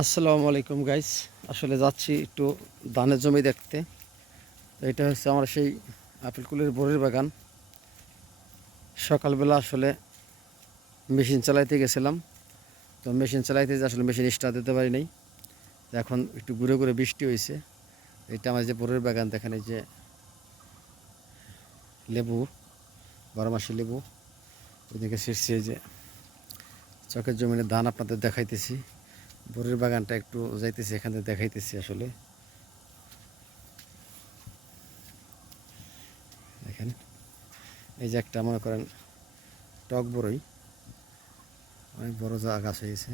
আসসালামু আলাইকুম গাইস। আসলে যাচ্ছি একটু ধানের জমি দেখতে। তো এটা হচ্ছে আমার সেই আপেল কুলের বড়ির বাগান। সকালবেলা আসলে মেশিন চালাইতে গেছিলাম। তো মেশিন চালাইতে যে আসলে মেশিন স্টার্ট দিতে পারি নাই। তো এখন একটু ঘুরে ঘুরে বৃষ্টি হয়েছে। এটা আমার যে বড়ির বাগান, দেখেন এই যে লেবু, 12 মাসি লেবু। ওইদিকে শীর্ষে এই যে চকের জমিনে ধান আপনাদের দেখাইতেছি। বড়ির বাগানটা একটু যাইতেছি, এখান থেকে দেখাইতেছি। আসলে দেখেন এই যে একটা মনে করেন টক বড়ই, অনেক বড় গাছ হয়েছে।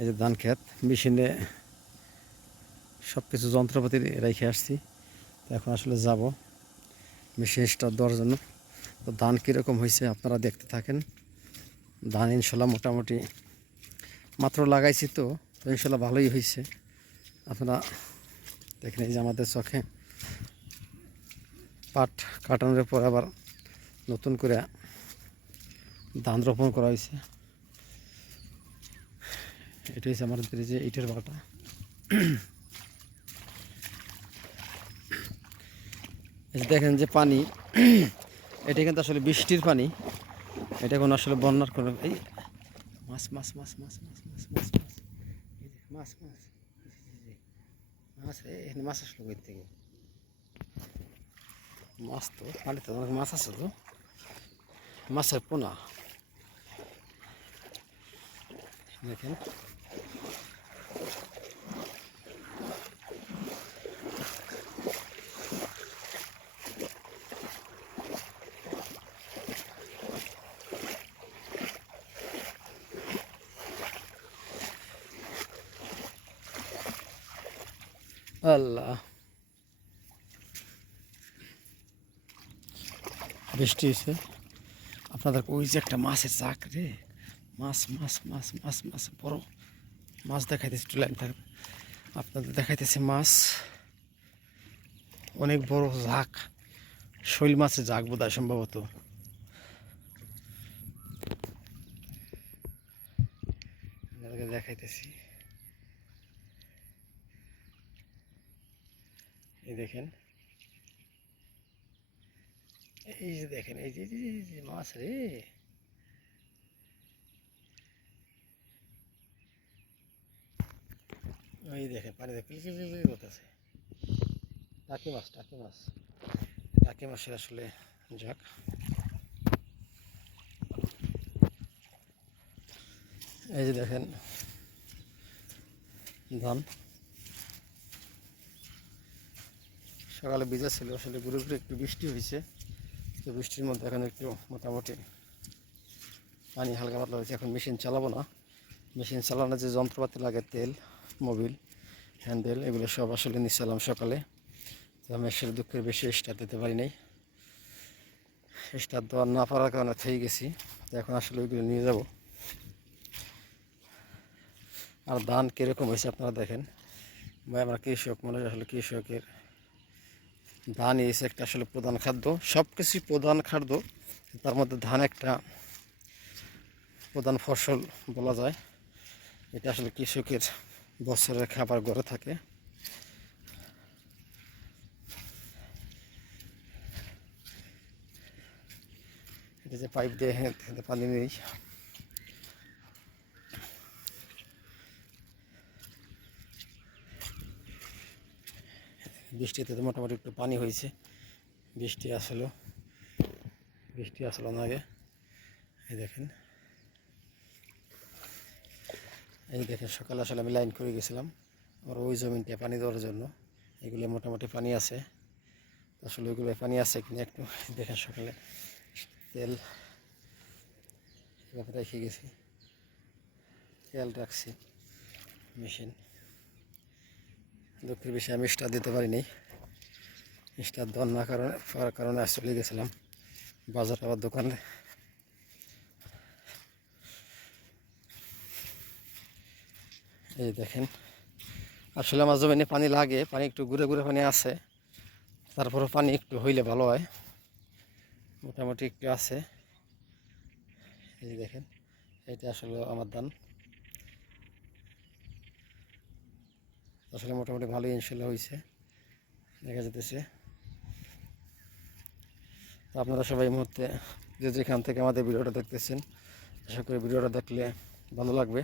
এই যে ধান ক্ষেত, মেশিনে সব কিছু যন্ত্রপাতি রেখে আসছি। তো এখন আসলে যাব মেশিন স্টার্ট দেওয়ার জন্য। তো ধান কীরকম হয়েছে আপনারা দেখতে থাকেন। ধান ইনশাল্লাহ মোটামুটি মাত্র লাগাইছি, তো ইনশাল্লাহ ভালোই হয়েছে। আপনারা দেখেন এই যে আমাদের চোখে পাট কাটানোর পর আবার নতুন করে ধান রোপণ করা হয়েছে। এটা হচ্ছে আমাদের যে ইটের বাটা। দেখেন যে পানি, এটা কিন্তু আসলে বৃষ্টির পানি। এটা কোনো আসলে বন্যার কোনো এই মাছ মাছ মাছ মাছ মাছ মাছ মাছ মাছ এই যে মাছ মাছ মাছ এখানে মাছ আসলো কই থেকে? মাছ তো পানিতে অনেক মাছ আছে, তো মাছের পোনা দেখেন। আল্লাহ, বৃষ্টি হয়েছে। আপনাদের ওই যে একটা মাছের চাক রে, মাছ মাছ মাছ মাছ মাছ বড় মাছ দেখাইতেছে। একটু লাইন থাকবে, আপনাদের দেখাইতেছে মাছ অনেক বড় ঝাঁক, শৈল মাছের ঝাঁক বোধ হয় সম্ভবত। দেখাইতেছি, এই দেখেন, এই যে দেখেন, এই যে মাছ রে। এই দেখেন পানিতে কিলকিল করতেছে। টাকি মাছ, টাকি মাছ, টাকি মাছের আসলে ঝাঁক। এই যে দেখেন ধান সকালে ভিজা ছিল, আসলে ঘুরে ঘুরে একটু বৃষ্টি হয়েছে। তো বৃষ্টির মধ্যে এখন একটু মোটামুটি পানি হালকা পাতলা হয়েছে। এখন মেশিন চালাবো না। মেশিন চালানোর যে যন্ত্রপাতি লাগে, তেল, মোবিল, হ্যান্ডেল, এগুলো সব আসলে নিচ্ছিলাম সকালে। তো আমি আসলে দুঃখের বেশি স্টার্ট দিতে পারি নাই। স্টার্ট দেওয়া না পারার কারণে থেকে গেছি। তো এখন আসলে ওইগুলো নিয়ে যাব। আর ধান কীরকম হয়েছে আপনারা দেখেন। ভাই আমরা কৃষক মানুষ, আসলে কৃষকের ধান এসে একটা আসলে প্রধান খাদ্য। সব কিছুই প্রধান খাদ্য, তার মধ্যে ধান একটা প্রধান ফসল বলা যায়। এটা আসলে কৃষকের বছরের খাবার ঘরে থাকে। এটা যে পাইপ দিয়ে পানি নেই। বৃষ্টিতে তো মোটামুটি একটু পানি হয়েছে। বৃষ্টি আসলো না আগে। এই দেখেন, এই দেখেন সকালে আসলে আমি লাইন করে গেছিলাম আমার ওই জমিনটা পানি দেওয়ার জন্য। এগুলো মোটামুটি পানি আছে। আসলে ওইগুলো পানি আছে কিনা একটু দেখেন। সকালে তেল এভাবে রেখে গেছি, তেল রাখছি। মেশিন দুঃখের বিষয়ে আমি স্টার্ট দিতে পারিনি। স্টার্ট দেওয়ার না পাওয়ার কারণে চলে গেছিলাম বাজার আবার দোকানে। এই দেখেন আসলে আমার জমিনে পানি লাগে, পানি একটু ঘুরে ঘুরে পানি আছে। তারপরে পানি একটু হইলে ভালো হয়, মোটামুটি একটু আছে। এই যে দেখেন, এটা আসলে আমার ধান, আসলে মোটামুটি ভালোই ইনশাল্লাহ হয়েছে দেখা যেতেছে। তো আপনারা সবাই এই মুহূর্তে যে যেখান থেকে আমাদের ভিডিওটা দেখতেছেন, আশা করি ভিডিওটা দেখলে ভালো লাগবে।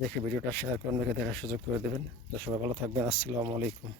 দেখে ভিডিওটা শেয়ার করে দেখার সুযোগ করে দেবেন। তো সবাই ভালো থাকবেন। আসসালামু আলাইকুম।